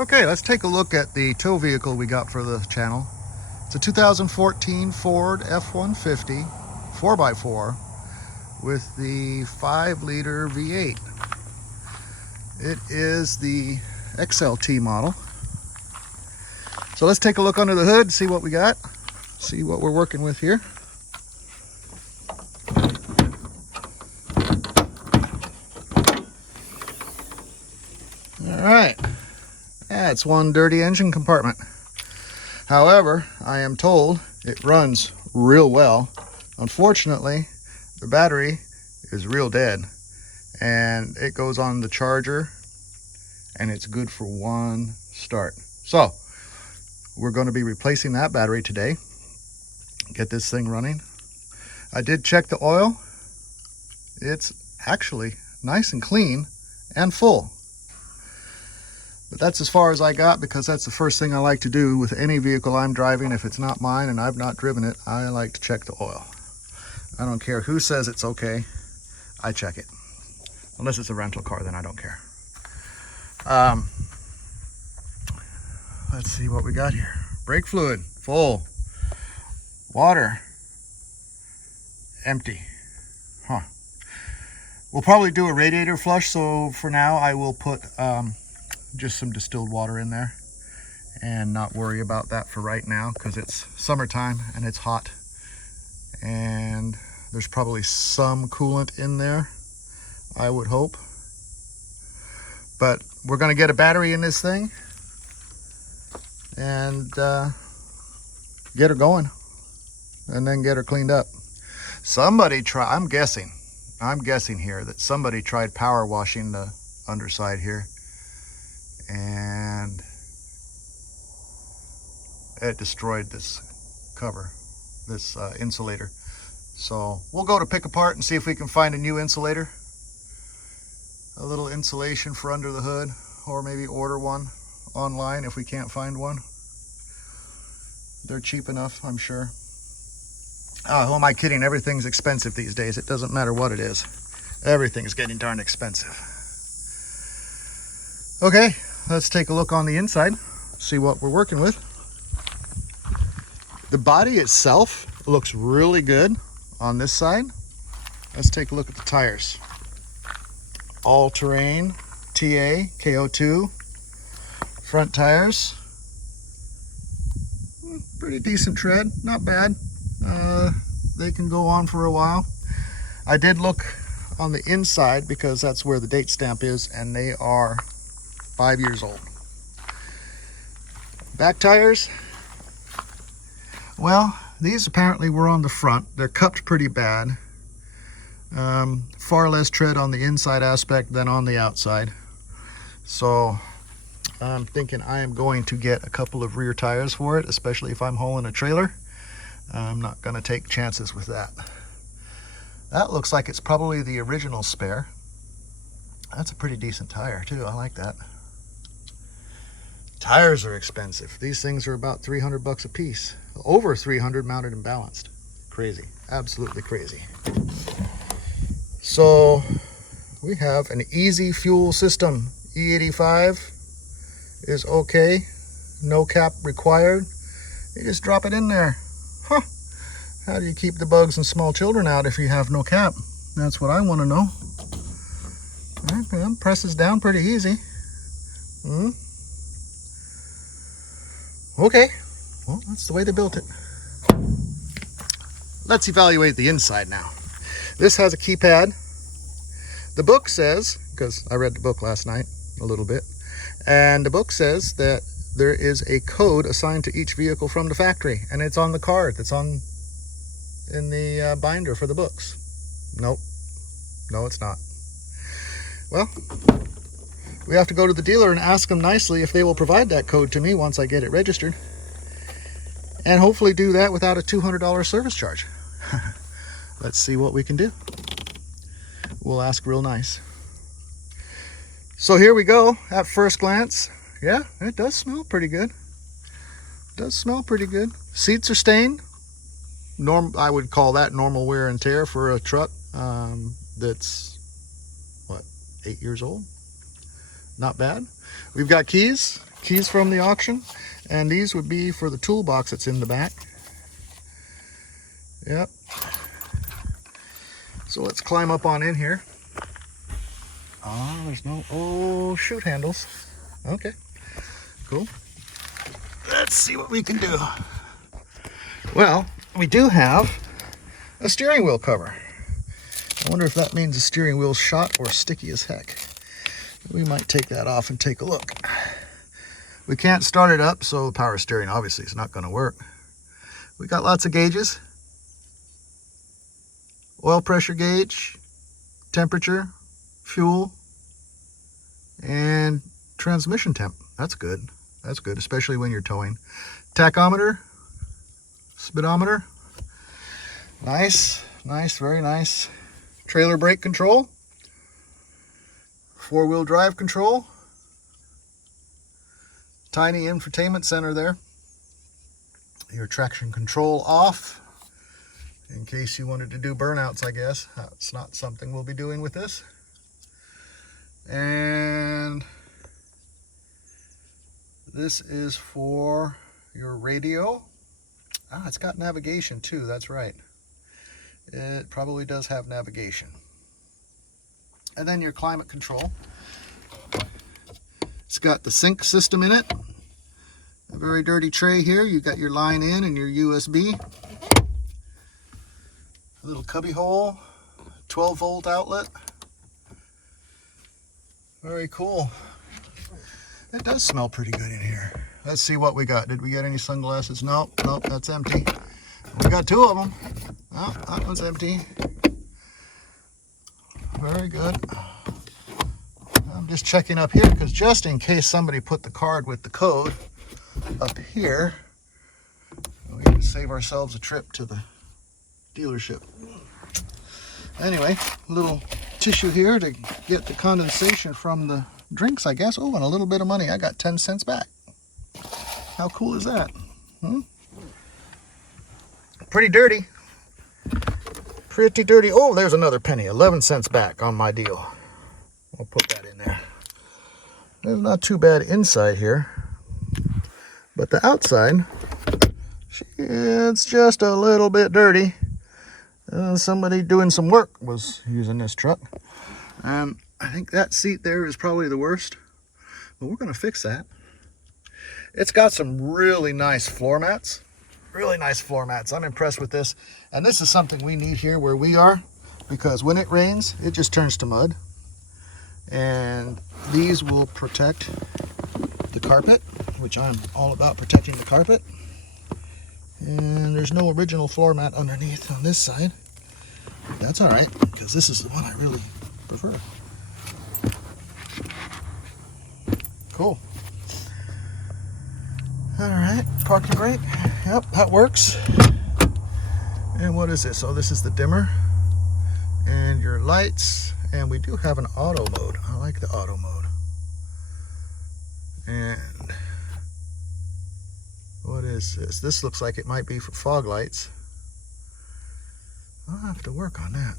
Okay, let's take a look at the tow vehicle we got for the channel. It's a 2014 Ford F150 4x4 with the 5-liter V8. It is the XLT model. So let's take a look under the hood, see what we got, see what we're working with here. All right, that's one dirty engine compartment. However, I am told it runs real well. Unfortunately, the battery is real dead and it goes on the charger and it's good for one start. So we're going to be replacing that battery today, get this thing running. I did check the oil. It's actually nice and clean and full. But that's as far as I got, because that's the first thing I like to do with any vehicle I'm driving. If it's not mine and I've not driven it, I like to check the oil. I don't care who says it's okay, I check it. Unless it's a rental car, then I don't care. Let's see what we got here. Brake fluid, full. Water, empty. Huh. We'll probably do a radiator flush, so for now I will put just some distilled water in there and not worry about that for right now, because it's summertime and it's hot and there's probably some coolant in there, I would hope. But we're going to get a battery in this thing and get her going and then get her cleaned up. Somebody I'm guessing here that somebody tried power washing the underside here and it destroyed this cover, this insulator. So we'll go to pick apart and see if we can find a new insulator, a little insulation for under the hood, or maybe order one online if we can't find one. They're cheap enough, I'm sure. Who am I kidding? Everything's expensive these days. It doesn't matter what it is. Everything's getting darn expensive. Okay, let's take a look on the inside, see what we're working with. The body itself looks really good on this side. Let's take a look at the tires. All-terrain TA KO2 front tires. Pretty decent tread, not bad. They can go on for a while. I did look on the inside because that's where the date stamp is, and they are 5 years old. Back tires, well, these apparently were on the front. They're cupped pretty bad. Far less tread on the inside aspect than on the outside. So I'm thinking I am going to get a couple of rear tires for it, especially if I'm hauling a trailer. I'm not going to take chances with that. That looks like it's probably the original spare. That's a pretty decent tire too. I like that. Tires are expensive. These things are about 300 bucks a piece. Over 300 mounted and balanced. Crazy. Absolutely crazy. So we have an easy fuel system. E85 is okay. No cap required. You just drop it in there. Huh. How do you keep the bugs and small children out if you have no cap? That's what I want to know. Okay, presses down pretty easy. Okay, well, that's the way they built it. Let's evaluate the inside now. This has a keypad. The book says, because I read the book last night a little bit, and the book says that there is a code assigned to each vehicle from the factory, and it's on the card that's on in the binder for the books. Nope, no it's not. Well, we have to go to the dealer and ask them nicely if they will provide that code to me once I get it registered, and hopefully do that without a $200 service charge. Let's see what we can do. We'll ask real nice. So here we go. At first glance, yeah, it does smell pretty good. It does smell pretty good. Seats are stained. I would call that normal wear and tear for a truck that's what, 8 years old, not bad. We've got keys from the auction, and these would be for the toolbox that's in the back. Yep. So let's climb up on in here. Oh, there's no, oh, chute handles. Okay, cool. Let's see what we can do. Well, we do have a steering wheel cover. I wonder if that means the steering wheel's shot or sticky as heck. We might take that off and take a look. We can't start it up, so power steering obviously is not going to work. We got lots of gauges. Oil pressure gauge, temperature, fuel, and transmission temp. That's good. That's good, especially when you're towing. Tachometer, speedometer. Nice, nice, very nice. Trailer brake control. Four-wheel drive control. Tiny infotainment center there. Your traction control off, in case you wanted to do burnouts, I guess. That's not something we'll be doing with this. And this is for your radio. Ah, it's got navigation too, that's right. It probably does have navigation. And then your climate control. It's got the sync system in it. A very dirty tray here. You got your line in and your USB. A little cubby hole, 12-volt outlet. Very cool. It does smell pretty good in here. Let's see what we got. Did we get any sunglasses? Nope, nope, that's empty. We got two of them. Oh, that one's empty. Very good. I'm just checking up here because just in case somebody put the card with the code up here, we can save ourselves a trip to the dealership. Anyway, a little tissue here to get the condensation from the drinks, I guess. Oh, and a little bit of money. I got 10 cents back. How cool is that? Pretty dirty. Pretty dirty. Oh, there's another penny. 11 cents back on my deal. I'll put that in there. There's not too bad inside here. But the outside, it's just a little bit dirty. Somebody doing some work was using this truck. I think that seat there is probably the worst. But we're going to fix that. It's got some really nice floor mats. Really nice floor mats. I'm impressed with this. And this is something we need here where we are, because when it rains, it just turns to mud. And these will protect the carpet, which I'm all about protecting the carpet. And there's no original floor mat underneath on this side. That's all right, because this is the one I really prefer. Cool. All right, parking brake. Yep, that works. And what is this? Oh, this is the dimmer and your lights. And we do have an auto mode. I like the auto mode. And what is this? This looks like it might be for fog lights. I'll have to work on that.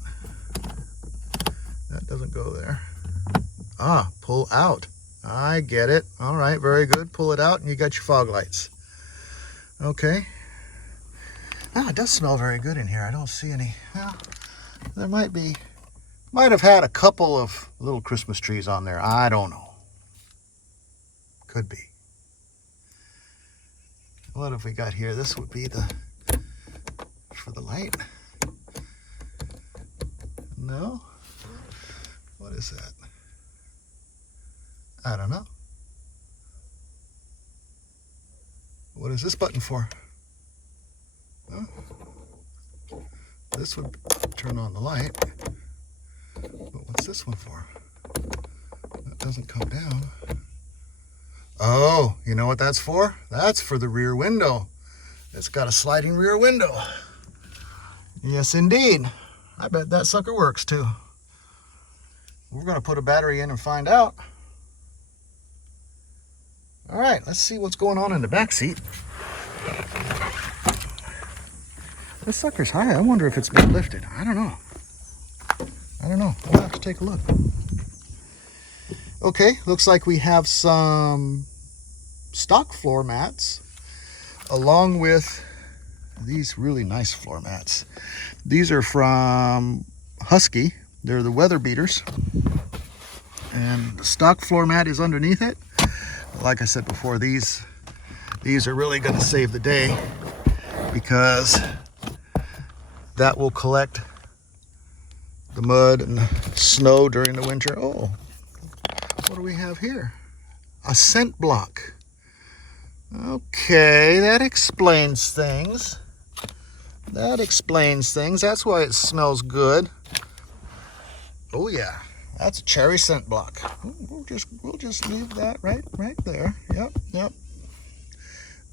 That doesn't go there. Ah, pull out. I get it. All right, very good. Pull it out and you got your fog lights. Okay. Ah, it does smell very good in here. I don't see any. Well, there might have had a couple of little Christmas trees on there. I don't know. Could be. What have we got here? This would be for the light. No? What is that? I don't know. What is this button for? Huh? This would turn on the light. But what's this one for? That doesn't come down. Oh, you know what that's for? That's for the rear window. It's got a sliding rear window. Yes, indeed. I bet that sucker works too. We're going to put a battery in and find out. All right, let's see what's going on in the back seat. This sucker's high. I wonder if it's been lifted. I don't know. We'll have to take a look. Okay, looks like we have some stock floor mats along with these really nice floor mats. These are from Husky. They're the weather beaters. And the stock floor mat is underneath it. Like I said before, these are really going to save the day because that will collect the mud and the snow during the winter. Oh, what do we have here? A scent block. Okay, that explains things. That explains things. That's why it smells good. Oh yeah, that's a cherry scent block. We'll just leave that right there. Yep.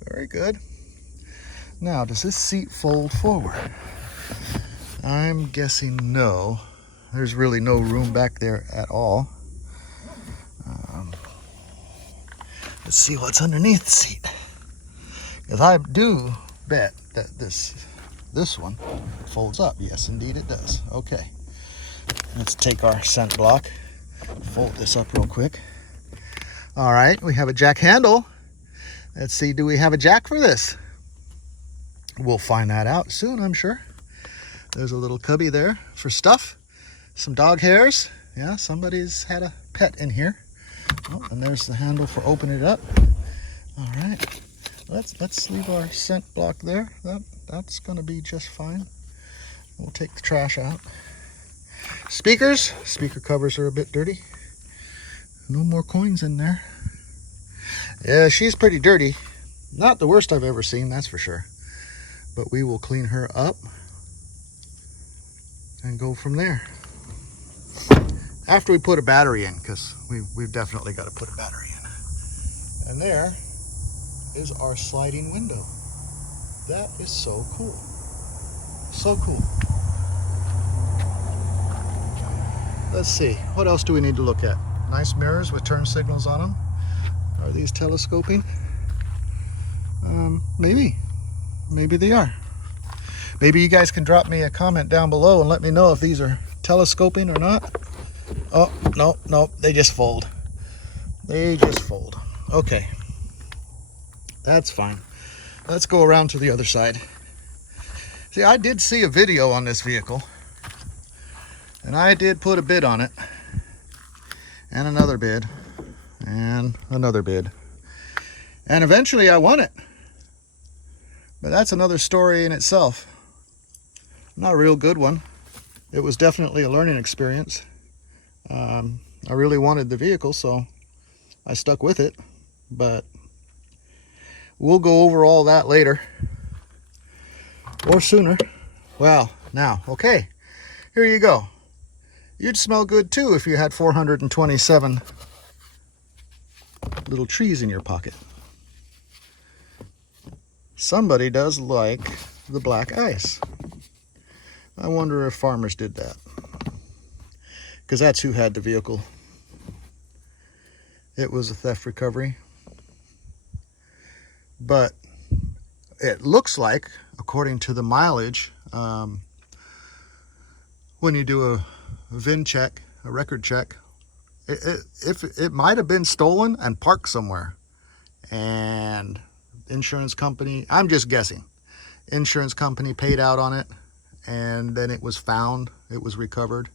Very good. Now, does this seat fold forward? I'm guessing no. There's really no room back there at all. Let's see what's underneath the seat. Because I do bet that this one folds up. Yes, indeed it does. Okay. Let's take our scent block, fold this up real quick. All right, we have a jack handle. Let's see, do we have a jack for this? We'll find that out soon, I'm sure. There's a little cubby there for stuff. Some dog hairs. Yeah, somebody's had a pet in here. Oh, and there's the handle for opening it up. All right, let's leave our scent block there. That's gonna be just fine. We'll take the trash out. Speaker covers are a bit dirty. No more coins in there. Yeah, she's pretty dirty. Not the worst I've ever seen, that's for sure. But we will clean her up and go from there. After we put a battery in, because we've definitely got to put a battery in. And there is our sliding window. That is so cool. So cool. Let's see, what else do we need to look at? Nice mirrors with turn signals on them. Are these telescoping? Maybe they are. Maybe you guys can drop me a comment down below and let me know if these are telescoping or not. Oh, no, they just fold. They just fold. Okay, that's fine. Let's go around to the other side. See, I did see a video on this vehicle, and I did put a bid on it, and another bid, and another bid. And eventually I won it. But that's another story in itself. Not a real good one. It was definitely a learning experience. I really wanted the vehicle, so I stuck with it. But we'll go over all that later. Or sooner. Well, now, okay. Here you go. You'd smell good too if you had 427 little trees in your pocket. Somebody does like the black ice. I wonder if farmers did that. Because that's who had the vehicle. It was a theft recovery. But it looks like, according to the mileage, when you do a VIN check, a record check, it might have been stolen and parked somewhere. And insurance company, I'm just guessing, insurance company paid out on it, and then it was found, it was recovered.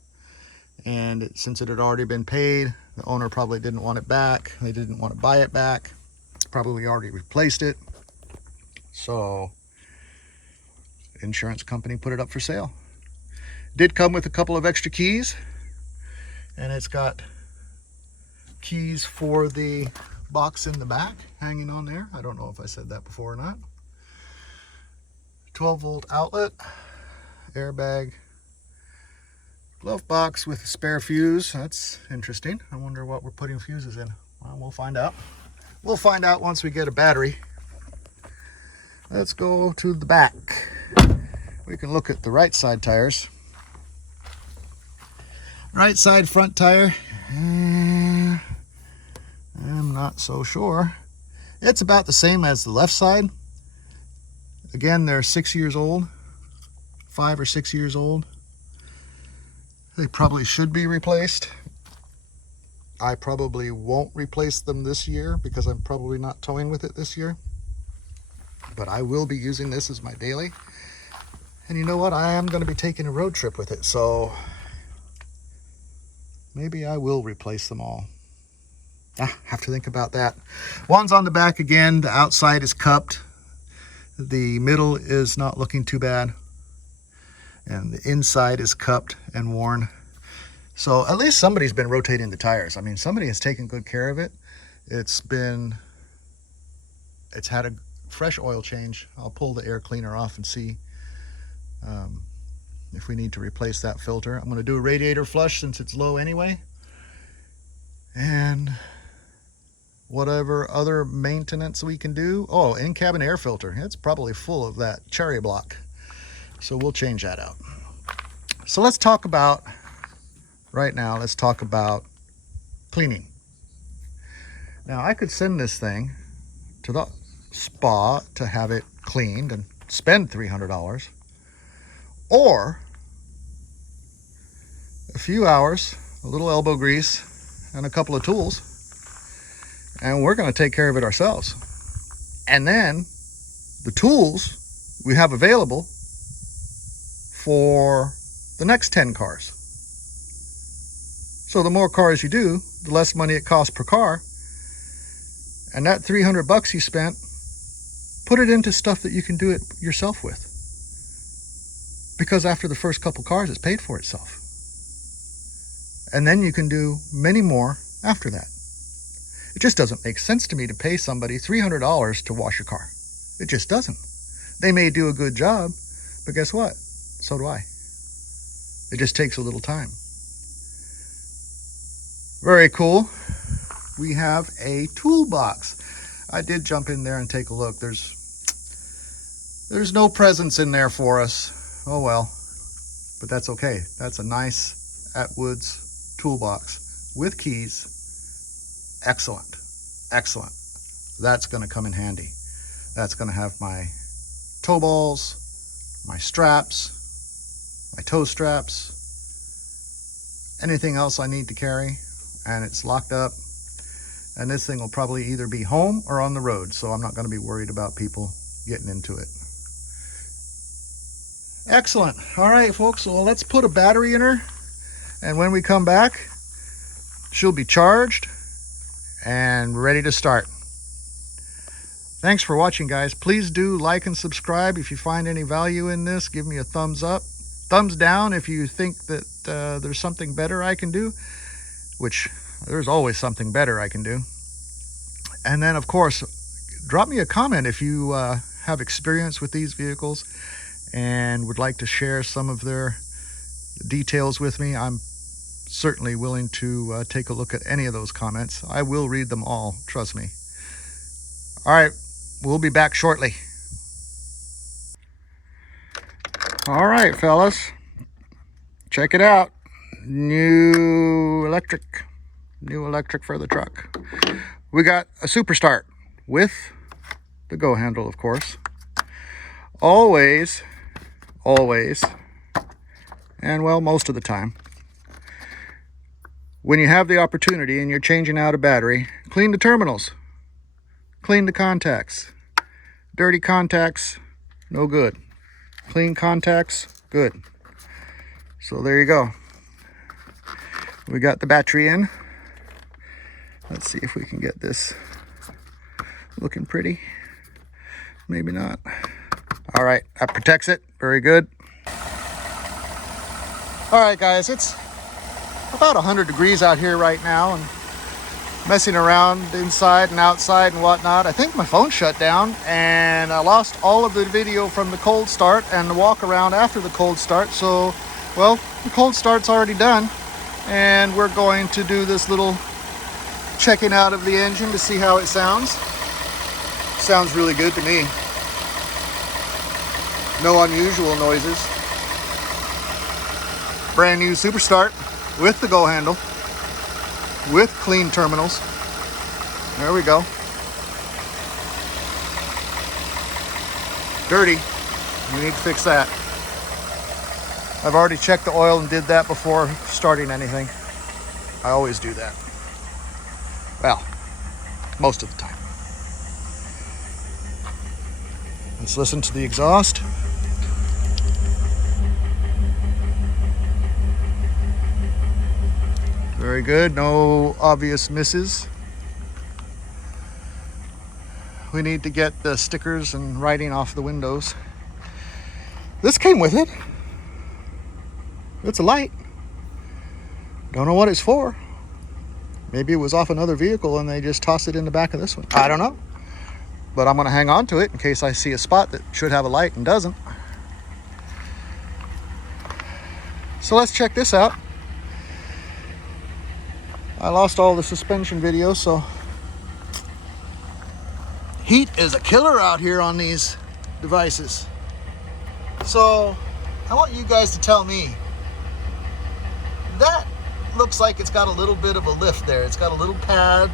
And since it had already been paid, the owner probably didn't want it back. They didn't want to buy it back. Probably already replaced it. So insurance company put it up for sale. Did come with a couple of extra keys, and it's got keys for the box in the back hanging on there. I don't know if I said that before or not. 12-volt outlet, airbag, glove box with a spare fuse. That's interesting. I wonder what we're putting fuses in. Well, we'll find out. We'll find out once we get a battery. Let's go to the back. We can look at the right side tires. Right side front tire, I'm not so sure. It's about the same as the left side. Again, they're 6 years old, 5 or 6 years old. They probably should be replaced. I probably won't replace them this year because I'm probably not towing with it this year. But I will be using this as my daily. And you know what? I am going to be taking a road trip with it. So maybe I will replace them all. Have to think about that. One's on the back again. The outside is cupped. The middle is not looking too bad. And the inside is cupped and worn. So at least somebody's been rotating the tires. I mean, somebody has taken good care of it. It's had a fresh oil change. I'll pull the air cleaner off and see if we need to replace that filter. I'm going to do a radiator flush since it's low anyway. And whatever other maintenance we can do. Oh, in-cabin air filter. It's probably full of that cherry block. So we'll change that out. So let's talk about, right now, let's talk about cleaning. Now, I could send this thing to the spa to have it cleaned and spend $300. Or a few hours, a little elbow grease, and a couple of tools, and we're going to take care of it ourselves. And then the tools we have available for the next 10 cars. So the more cars you do, the less money it costs per car. And that $300 you spent, put it into stuff that you can do it yourself with. Because after the first couple cars, it's paid for itself. And then you can do many more after that. It just doesn't make sense to me to pay somebody $300 to wash your car. It just doesn't. They may do a good job, but guess what? So do I. It just takes a little time. Very cool. We have a toolbox. I did jump in there and take a look. There's no presents in there for us. Oh well, but that's okay. That's a nice Atwood's toolbox with keys. Excellent, excellent. That's going to come in handy. That's going to have my tow balls, my straps, my toe straps, anything else I need to carry, and it's locked up. And this thing will probably either be home or on the road, so I'm not going to be worried about people getting into it. Excellent. All right, folks, well, let's put a battery in her, and when we come back, she'll be charged and ready to start. Thanks for watching, guys. Please do like and subscribe. If you find any value in this, give me a thumbs up. Thumbs down if you think that there's something better I can do, which there's always something better I can do. And then, of course, drop me a comment if you have experience with these vehicles and would like to share some of their details with me. I'm certainly willing to take a look at any of those comments. I will read them all, trust me. All right, we'll be back shortly. All right, fellas, check it out. New electric for the truck. We got a super start with the go handle, of course. Always, and well, most of the time, when you have the opportunity and you're changing out a battery, clean the terminals, clean the contacts. Dirty contacts, no good. Clean contacts, good. So there you go. We got the battery in. Let's see if we can get this looking pretty. Maybe not. All right, that protects it. Very good. All right, guys, it's about 100 degrees out here right now, and messing around inside and outside and whatnot. I think my phone shut down, and I lost all of the video from the cold start and the walk around after the cold start. So, well, the cold start's already done, and we're going to do this little checking out of the engine to see how it sounds. Sounds really good to me. No unusual noises. Brand new super start with the go handle, with clean terminals. There we go. Dirty. We need to fix that. I've already checked the oil and did that before starting anything. I always do that. Well, most of the time. Let's listen to the exhaust. Very good, no obvious misses. We need to get the stickers and writing off the windows. This came with it. It's a light. Don't know what it's for. Maybe it was off another vehicle and they just tossed it in the back of this one. I don't know. But I'm going to hang on to it in case I see a spot that should have a light and doesn't. So let's check this out. I lost all the suspension videos, so heat is a killer out here on these devices. So I want you guys to tell me, that looks like it's got a little bit of a lift there. It's got a little pad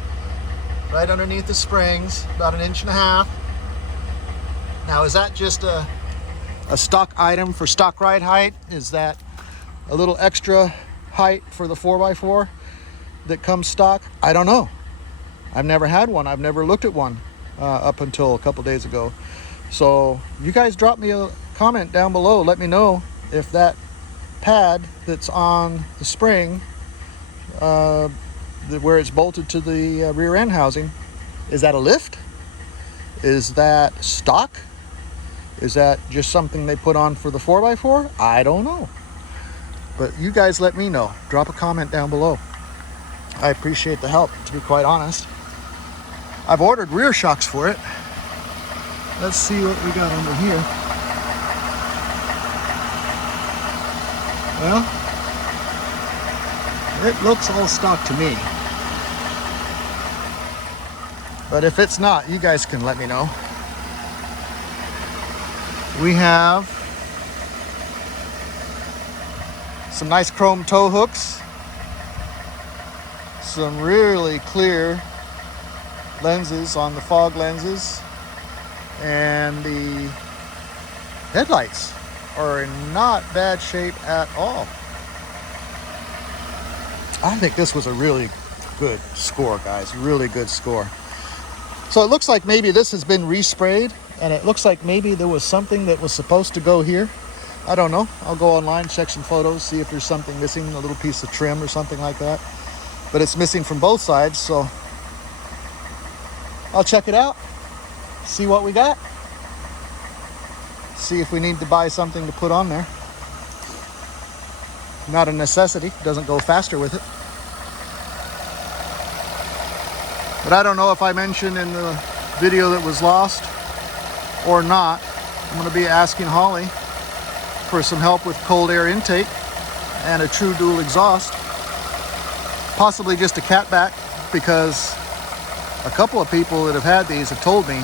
right underneath the springs, about 1.5 inches. Now, is that just a stock item for stock ride height? Is that a little extra height for the 4x4 that comes stock? I don't know. I've never had one. I've never looked at one up until a couple days ago. So you guys drop me a comment down below. Let me know if that pad that's on the spring where it's bolted to the rear end housing, is that a lift? Is that stock? Is that just something they put on for the 4x4? I don't know. But you guys let me know. Drop a comment down below. I appreciate the help, to be quite honest. I've ordered rear shocks for it. Let's see what we got under here. Well, it looks all stock to me. But if it's not, you guys can let me know. We have some nice chrome tow hooks, some really clear lenses on the fog lenses, and the headlights are in not bad shape at all. I think this was a really good score, guys. Really good score. So it looks like maybe this has been resprayed, and it looks like maybe there was something that was supposed to go here. I don't know. I'll go online, check some photos, see if there's something missing, a little piece of trim or something like that. But it's missing from both sides, so I'll check it out, see what we got, see if we need to buy something to put on there. Not a necessity, doesn't go faster with it. But I don't know if I mentioned in the video that was lost or not. I'm going to be asking Holly for some help with cold air intake and a true dual exhaust. Possibly just a catback, because a couple of people that have had these have told me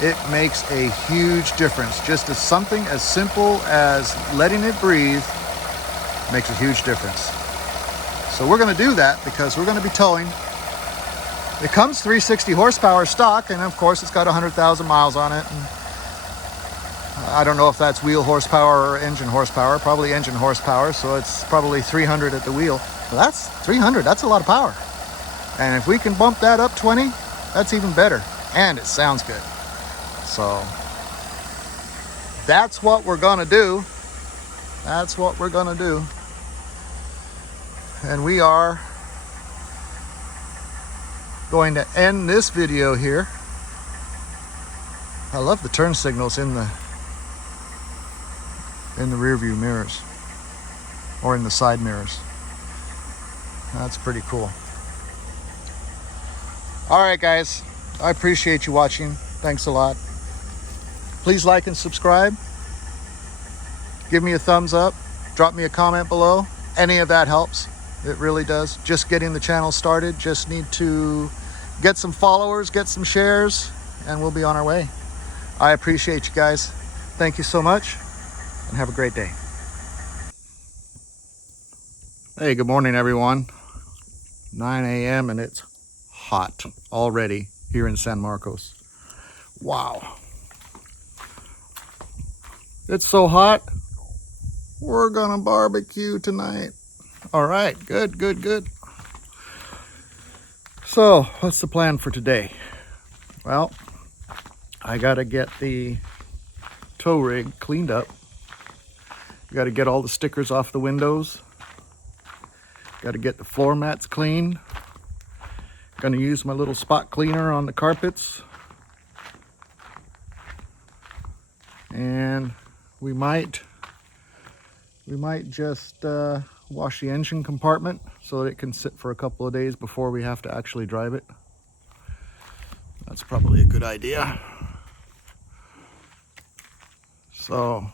it makes a huge difference. Just as something as simple as letting it breathe makes a huge difference. So we're going to do that because we're going to be towing. It comes 360 horsepower stock, and of course it's got 100,000 miles on it. And I don't know if that's wheel horsepower or engine horsepower, probably engine horsepower, so it's probably 300 at the wheel. Well, that's 300, that's a lot of power. And if we can bump that up 20, that's even better. And it sounds good. So that's what we're gonna do. That's what we're gonna do. And we are going to end this video here. I love the turn signals in the rear view mirrors, or in the side mirrors. That's pretty cool. All right, guys, I appreciate you watching. Thanks a lot. Please like and subscribe. Give me a thumbs up. Drop me a comment below. Any of that helps. It really does. Just getting the channel started. Just need to get some followers, get some shares, and we'll be on our way. I appreciate you guys. Thank you so much, and have a great day. Hey, good morning, everyone. 9 a.m. and it's hot already here in San Marcos. Wow. It's so hot. We're gonna barbecue tonight. All right, good. So, what's the plan for today? Well, I gotta get the tow rig cleaned up. Gotta get all the stickers off the windows. Gotta get the floor mats cleaned. Gonna use my little spot cleaner on the carpets. And we might just wash the engine compartment so that it can sit for a couple of days before we have to actually drive it. That's probably a good idea. So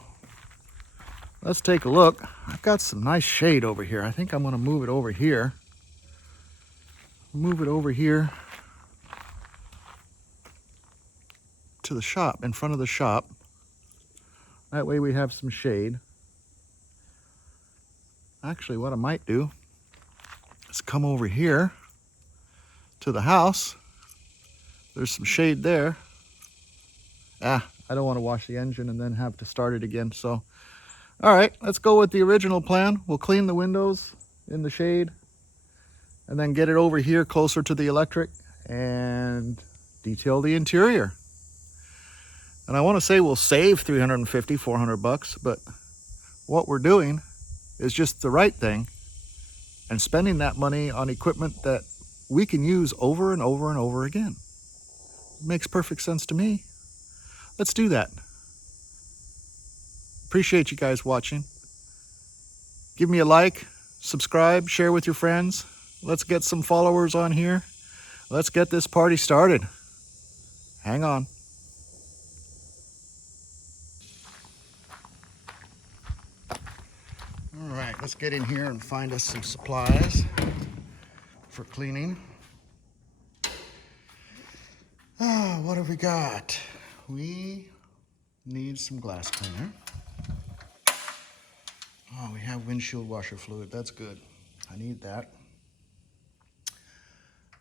let's take a look. I've got some nice shade over here. I think I'm going to move it over here. Move it over here to the shop, in front of the shop. That way we have some shade. Actually, what I might do is come over here to the house. There's some shade there. I don't want to wash the engine and then have to start it again. So, all right, let's go with the original plan. We'll clean the windows in the shade and then get it over here closer to the electric and detail the interior. And I want to say we'll save $350, $400, but what we're doing is just the right thing and spending that money on equipment that we can use over and over and over again. It makes perfect sense to me. Let's do that. Appreciate you guys watching. Give me a like, subscribe, share with your friends. Let's get some followers on here. Let's get this party started. Hang on. All right, let's get in here and find us some supplies for cleaning. What have we got? We need some glass cleaner. Oh, we have windshield washer fluid. That's good. I need that.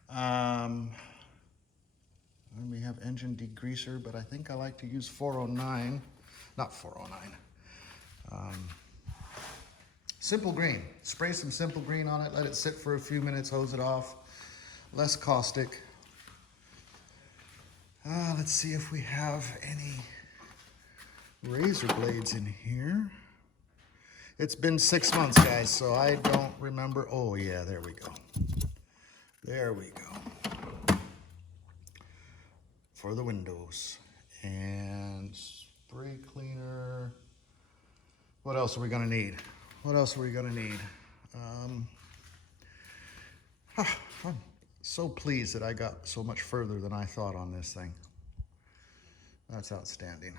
And we have engine degreaser, but I think I like to use 409. Not 409. Simple Green. Spray some Simple Green on it. Let it sit for a few minutes. Hose it off. Less caustic. Let's see if we have any razor blades in here. It's been 6 months, guys, so I don't remember. Oh, yeah, there we go. There we go. For the windows. And spray cleaner. What else are we going to need? What else are we going to need? I'm so pleased that I got so much further than I thought on this thing. That's outstanding.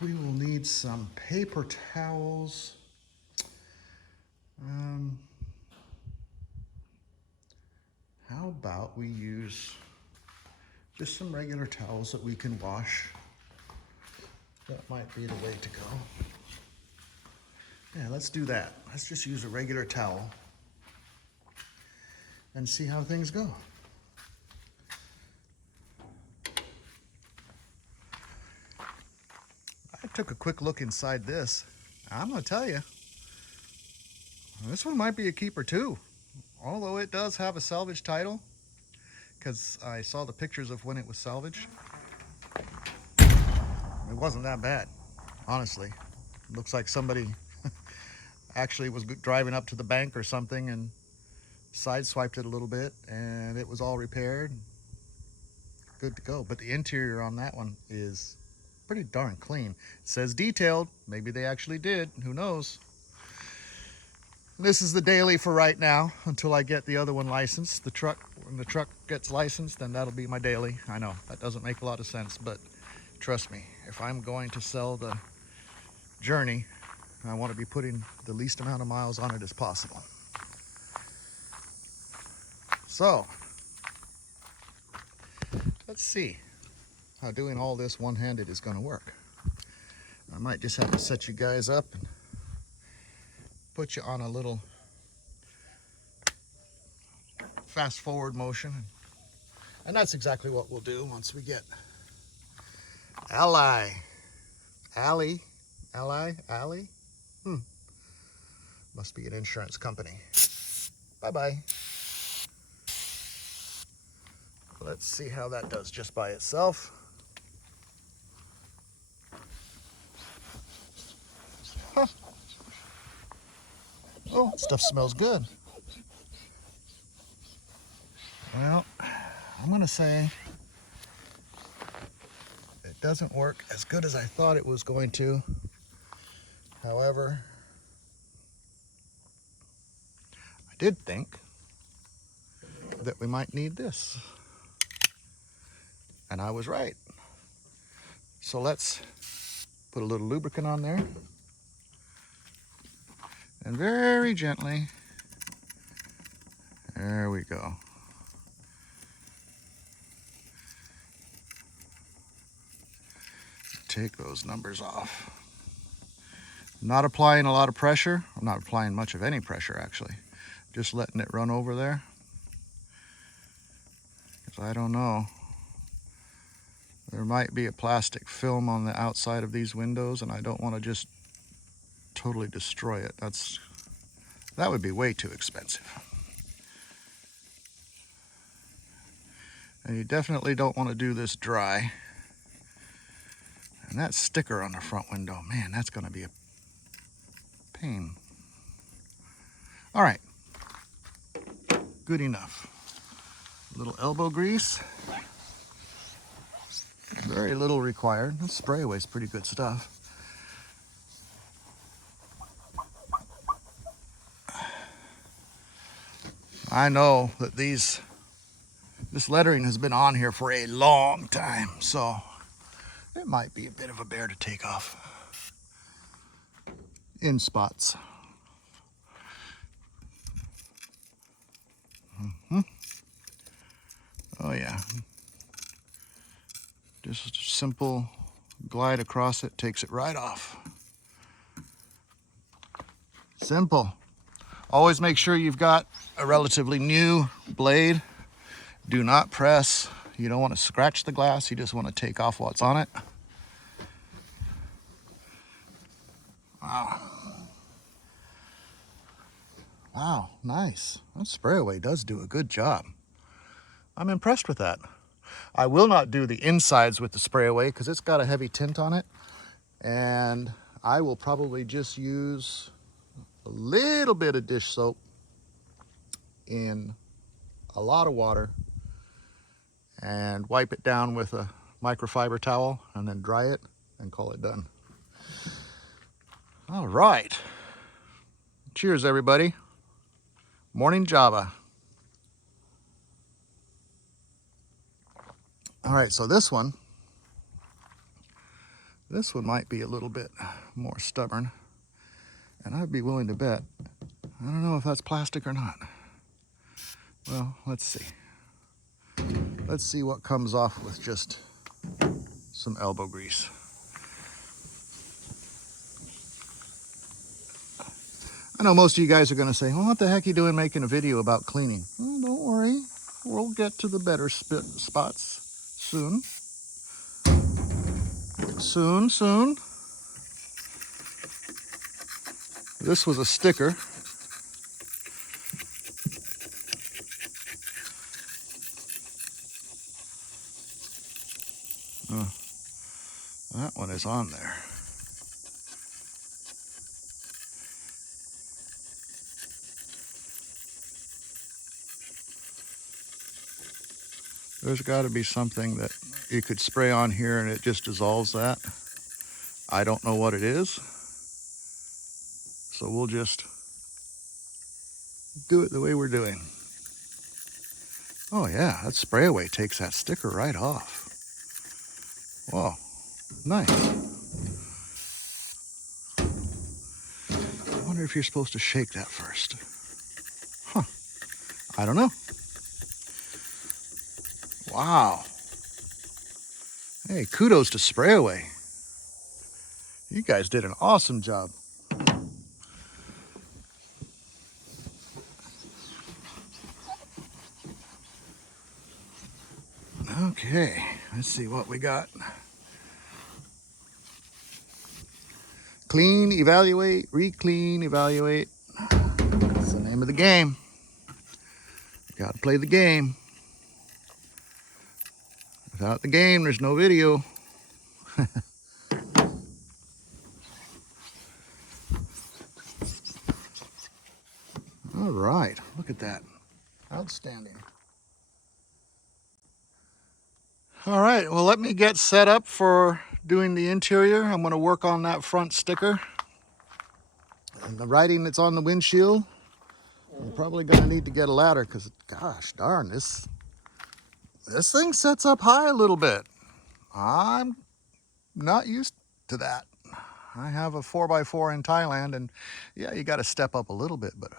We will need some paper towels. How about we use just some regular towels that we can wash? That might be the way to go. Yeah, let's do that. Let's just use a regular towel and see how things go. I took a quick look inside this. I'm going to tell you, this one might be a keeper too. Although it does have a salvage title, because I saw the pictures of when it was salvaged. It wasn't that bad, honestly. It looks like somebody actually was driving up to the bank or something and sideswiped it a little bit, and it was all repaired. Good to go. But the interior on that one is pretty darn clean. It says detailed. Maybe they actually did. Who knows? This is the daily for right now until I get the other one licensed. When the truck gets licensed, then that'll be my daily. I know that doesn't make a lot of sense, but trust me, if I'm going to sell the Journey, I want to be putting the least amount of miles on it as possible. So, let's see how doing all this one-handed is going to work. I might just have to set you guys up and put you on a little fast forward motion. And that's exactly what we'll do once we get Allie. Must be an insurance company. Bye-bye. Let's see how that does just by itself. Huh. Oh, stuff smells good. Well, I'm gonna say it doesn't work as good as I thought it was going to. However, I did think that we might need this. And I was right. So let's put a little lubricant on there. And very gently, there we go. Take those numbers off. I'm not applying a lot of pressure. I'm not applying much of any pressure, actually. Just letting it run over there. Because I don't know. There might be a plastic film on the outside of these windows, and I don't want to just totally destroy it. That would be way too expensive. And you definitely don't want to do this dry. And that sticker on the front window, man, that's going to be a pain. All right, good enough. A little elbow grease. Very little required. This spray away is pretty good stuff. I know that this lettering has been on here for a long time, so it might be a bit of a bear to take off in spots. Oh yeah. Just a simple glide across it takes it right off. Simple. Always make sure you've got a relatively new blade. Do not press. You don't want to scratch the glass. You just want to take off what's on it. Wow. Wow, nice. That spray away does do a good job. I'm impressed with that. I will not do the insides with the spray away because it's got a heavy tint on it. And I will probably just use a little bit of dish soap in a lot of water and wipe it down with a microfiber towel and then dry it and call it done. All right. Cheers, everybody. Morning Java. All right, so this one might be a little bit more stubborn, and I'd be willing to bet, I don't know if that's plastic or not. Well, let's see. Let's see what comes off with just some elbow grease. I know most of you guys are going to say, well, what the heck are you doing making a video about cleaning? Well, don't worry, we'll get to the better spots soon. Soon. This was a sticker. That one is on there. There's got to be something that you could spray on here and it just dissolves that. I don't know what it is. So we'll just do it the way we're doing. Oh yeah, that spray away takes that sticker right off. Whoa, nice. I wonder if you're supposed to shake that first. Huh, I don't know. Wow. Hey, kudos to Spray Away. You guys did an awesome job. Okay, let's see what we got. Clean, evaluate, re-clean, evaluate. That's the name of the game. Gotta play the game. Without the game, there's no video. All right, look at that. Outstanding. All right, well, let me get set up for doing the interior. I'm going to work on that front sticker and the writing that's on the windshield. I'm probably going to need to get a ladder because, gosh darn, this thing sets up high a little bit. I'm not used to that. I have a 4x4 in Thailand, and yeah, you got to step up a little bit, but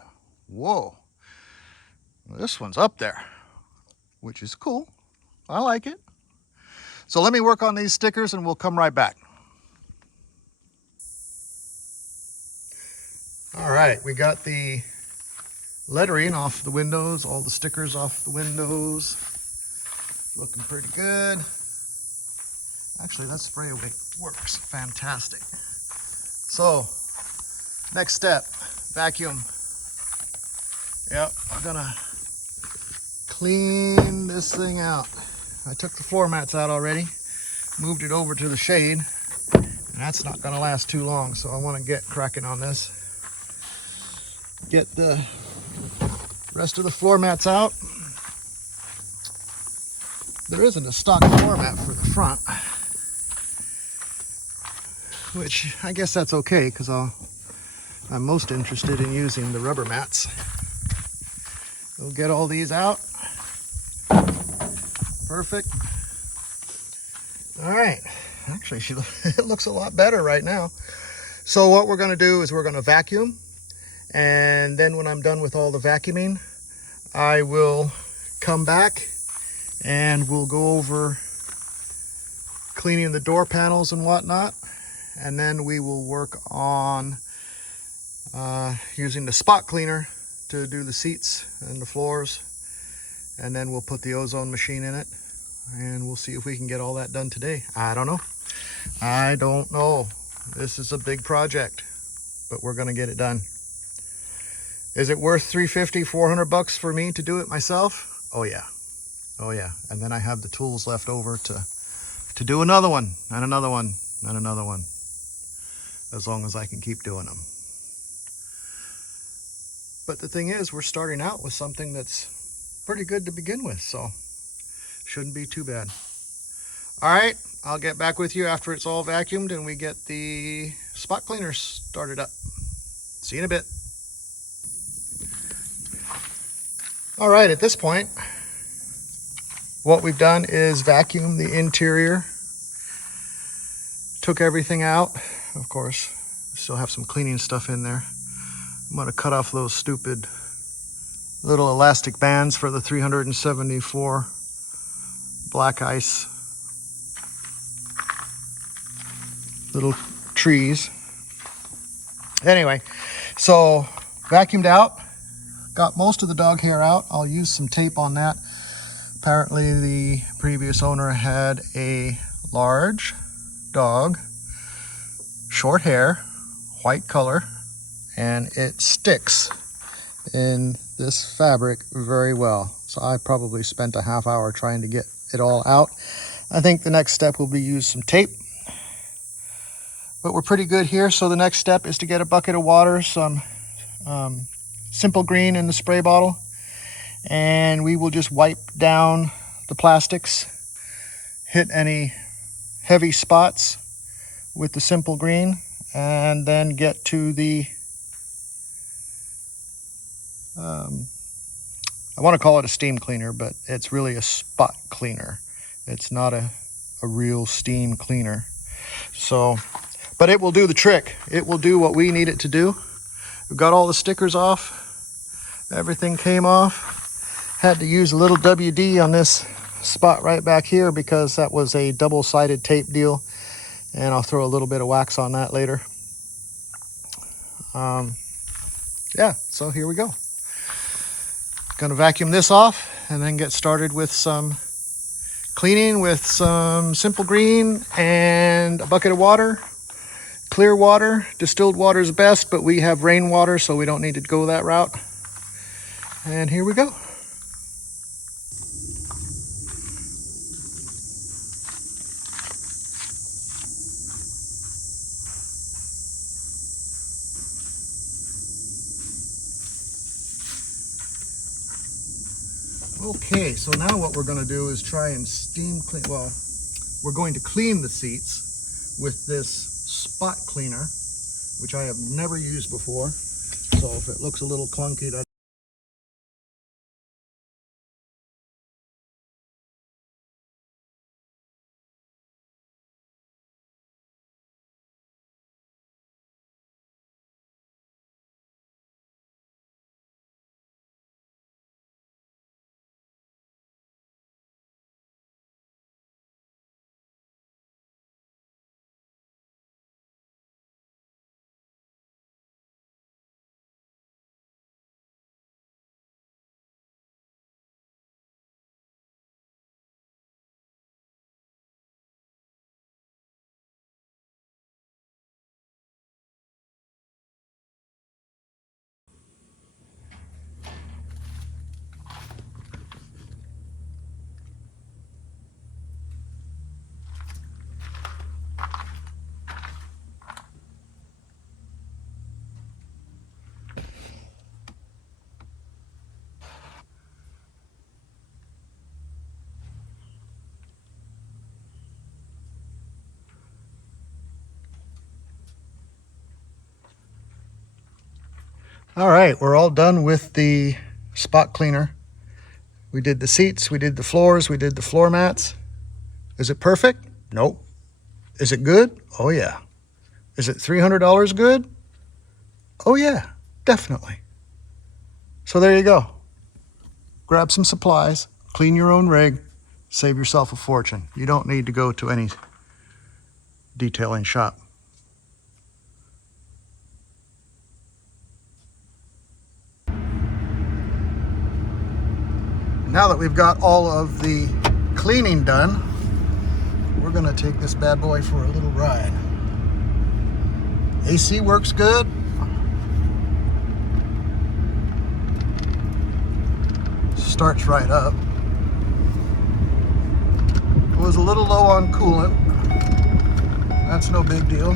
whoa, this one's up there, which is cool. I like it. So let me work on these stickers and we'll come right back. All right, we got the lettering off the windows, all the stickers off the windows. Looking pretty good. Actually, that spray away works fantastic. So, next step, vacuum. Yep, I'm gonna clean this thing out. I took the floor mats out already, moved it over to the shade, and that's not gonna last too long, so I wanna get cracking on this. Get the rest of the floor mats out. There isn't a stock floor mat for the front, which I guess that's okay because I'm most interested in using the rubber mats. We'll get all these out. Perfect. All right, actually it looks a lot better right now. So what we're going to do is we're going to vacuum, and then when I'm done with all the vacuuming, I will come back and we'll go over cleaning the door panels and whatnot, and then we will work on using the spot cleaner to do the seats and the floors, and then we'll put the ozone machine in it, and we'll see if we can get all that done today. I don't know. This is a big project, but we're gonna get it done. Is it worth $350, $400 for me to do it myself? Oh yeah, and then I have the tools left over to do another one and another one and another one, as long as I can keep doing them. But the thing is, we're starting out with something that's pretty good to begin with, so shouldn't be too bad. All right, I'll get back with you after it's all vacuumed and we get the spot cleaner started up. See you in a bit. All right, at this point, what we've done is vacuum the interior, took everything out. Of course, still have some cleaning stuff in there. I'm gonna cut off those stupid little elastic bands for the 374 black ice little trees. Anyway, so vacuumed out, got most of the dog hair out. I'll use some tape on that. Apparently the previous owner had a large dog, short hair, white color, and it sticks in this fabric very well. So I probably spent a half hour trying to get it all out. I think the next step will be use some tape, but we're pretty good here. So the next step is to get a bucket of water, some Simple Green in the spray bottle, and we will just wipe down the plastics, hit any heavy spots with the Simple Green, and then get to the I want to call it a steam cleaner, but it's really a spot cleaner. It's not a real steam cleaner. So, but it will do the trick. It will do what we need it to do. We've got all the stickers off. Everything came off. Had to use a little WD on this spot right back here because that was a double-sided tape deal. And I'll throw a little bit of wax on that later. Yeah, so here we go. Gonna vacuum this off and then get started with some cleaning with some Simple Green and a bucket of water. Clear water, distilled water is best, but we have rainwater, so we don't need to go that route. And here we go. Okay, so now what we're going to do is try and steam clean. Well, we're going to clean the seats with this spot cleaner, which I have never used before. So if it looks a little clunky, that's all right. We're all done with the spot cleaner. We did the seats, we did the floors, we did the floor mats. Is it perfect? Nope. Is it good? Oh yeah. Is it $300 good? Oh yeah, definitely. So there you go. Grab some supplies, clean your own rig, save yourself a fortune. You don't need to go to any detailing shop. Now that we've got all of the cleaning done, we're gonna take this bad boy for a little ride. AC works good. Starts right up. It was a little low on coolant. That's no big deal.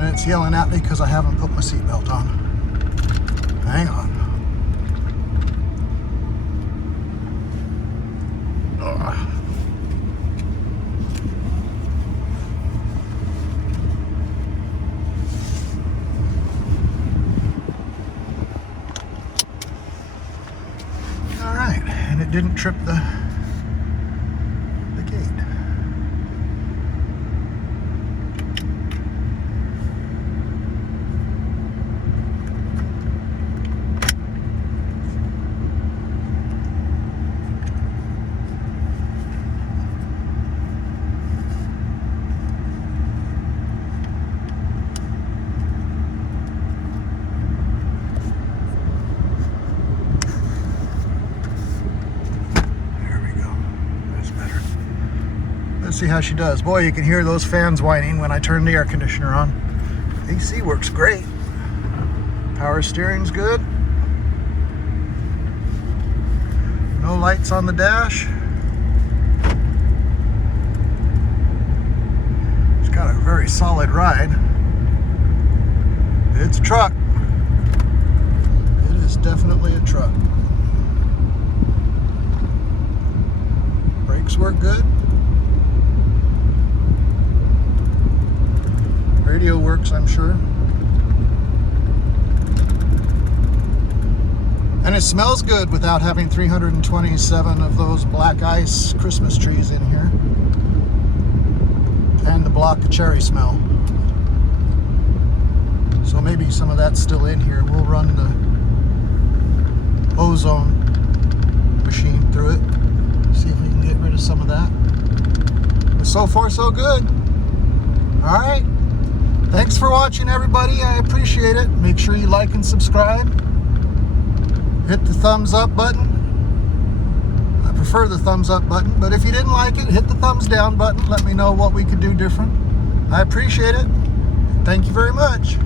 And it's yelling at me because I haven't put my seatbelt on. Hang on. Ugh. All right, and it didn't trip the gate. Let's see how she does. Boy, you can hear those fans whining when I turn the air conditioner on. AC works great. Power steering's good. No lights on the dash. It's got a very solid ride. It's a truck. It is definitely a truck. Brakes work good. Radio works, I'm sure. And it smells good without having 327 of those black ice Christmas trees in here. And the block of cherry smell. So maybe some of that's still in here. We'll run the ozone machine through it. See if we can get rid of some of that. But so far, so good. All right. Thanks for watching, everybody. I appreciate it. Make sure you like and subscribe. Hit the thumbs up button. I prefer the thumbs up button, but if you didn't like it, hit the thumbs down button. Let me know what we could do different. I appreciate it. Thank you very much.